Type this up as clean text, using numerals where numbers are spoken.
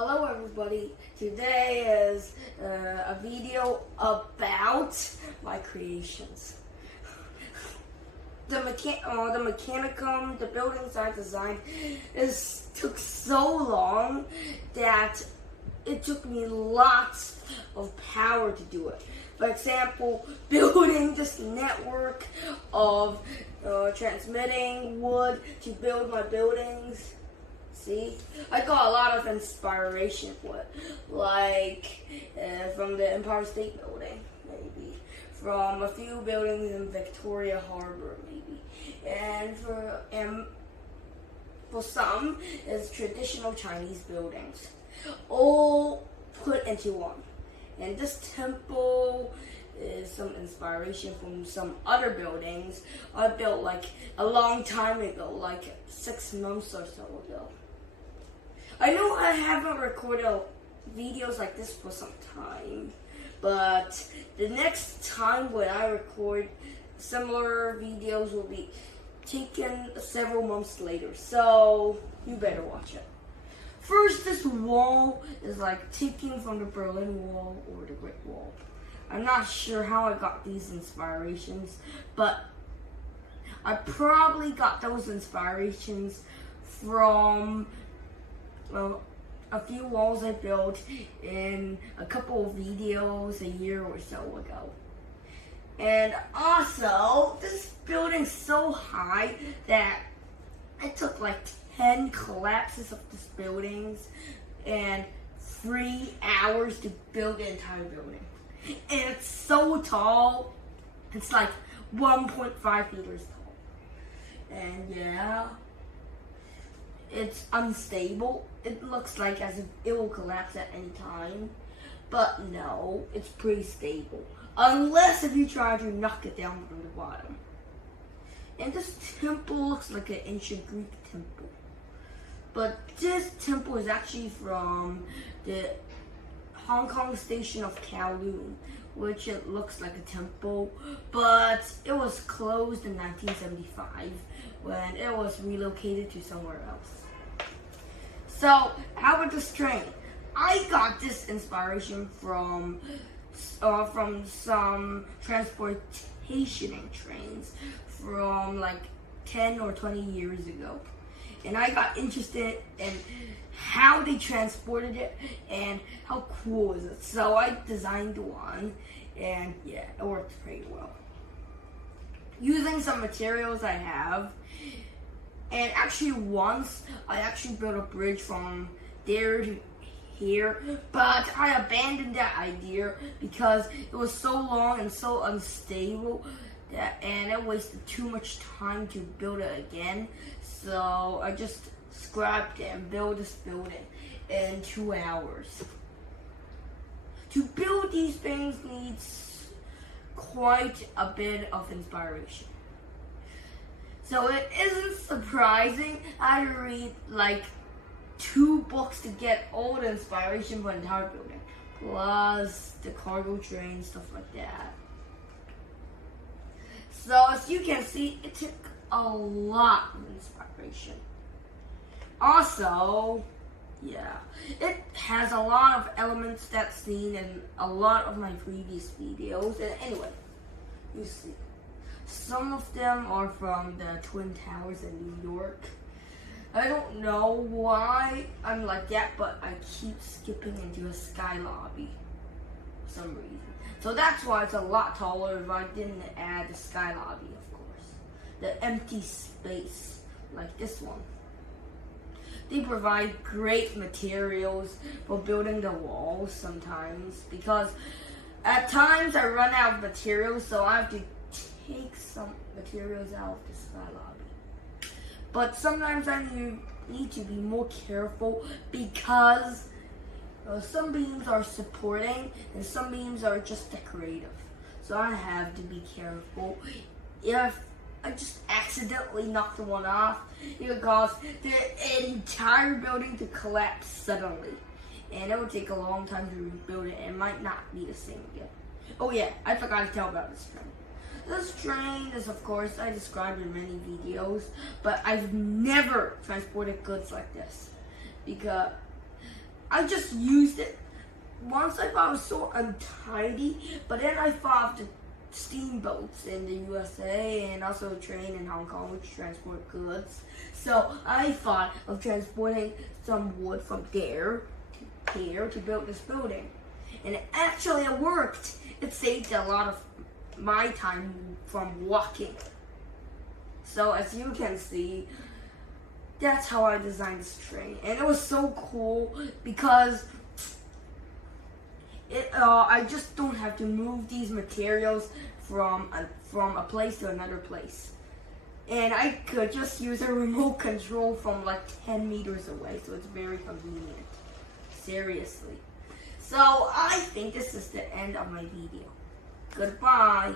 Hello everybody, today is a video about my creations. The mechanicum, the buildings I designed took so long that it took me lots of power to do it. For example, building this network of transmitting wood to build my buildings. See, I got a lot of inspiration for it, like from the Empire State Building, maybe, from a few buildings in Victoria Harbor, maybe, and for some, it's traditional Chinese buildings, all put into one. And this temple is some inspiration from some other buildings I built like a long time ago, like 6 months or so ago. I know I haven't recorded videos like this for some time, but the next time when I record similar videos will be taken several months later, so you better watch it. First, this wall is like taken from the Berlin Wall or the Great Wall. I'm not sure how I got these inspirations, but I probably got those inspirations from a few walls I built in a couple of videos a year or so ago. And also, this building's so high that it took like 10 collapses of this buildings and 3 hours to build the entire building. And it's so tall, it's like 1.5 meters tall. And yeah, it's unstable. It looks like as if it will collapse at any time, but no, it's pretty stable. Unless if you try to knock it down from the bottom. And this temple looks like an ancient Greek temple. But this temple is actually from the Hong Kong station of Kowloon, which it looks like a temple, but it was closed in 1975 when it was relocated to somewhere else. So, how about this train? I got this inspiration from some transportation trains from like 10 or 20 years ago. And I got interested in how they transported it and how cool is it. So I designed one, and yeah, it worked pretty well. Using some materials I have, and actually once I actually built a bridge from there to here, but I abandoned that idea because it was so long and so unstable and it wasted too much time to build it again. So I just scrapped it and built this building in 2 hours. To build these things needs quite a bit of inspiration. So it isn't surprising I had to read like 2 books to get all the inspiration for the entire building, plus the cargo train, stuff like that. So as you can see, it took a lot of inspiration. Also, yeah, it has a lot of elements that's seen in a lot of my previous videos. And anyway, you see, some of them are from the Twin Towers in New York. I don't know why I'm like that, but I keep skipping into a sky lobby for some reason. So that's why it's a lot taller if I didn't add the sky lobby, of course. The empty space, like this one. They provide great materials for building the walls sometimes, because at times I run out of materials, so I have to take some materials out of the sky lobby. But sometimes I need to be more careful because some beams are supporting and some beams are just decorative. So I have to be careful. If I just accidentally knocked one off, it would cause the entire building to collapse suddenly. And it would take a long time to rebuild it and it might not be the same again. Oh yeah, I forgot to tell about this train. This train is, of course, I described in many videos, but I've never transported goods like this. Because I just used it. Once I thought it was so untidy, but then I thought of the steamboats in the USA and also a train in Hong Kong which transport goods. So I thought of transporting some wood from there to here to build this building. And it worked. It saved a lot of my time from walking. So as you can see, that's how I designed this train. And it was so cool because I just don't have to move these materials from a place to another place. And I could just use a remote control from like 10 meters away, so it's very convenient. Seriously. So I think this is the end of my video. Goodbye.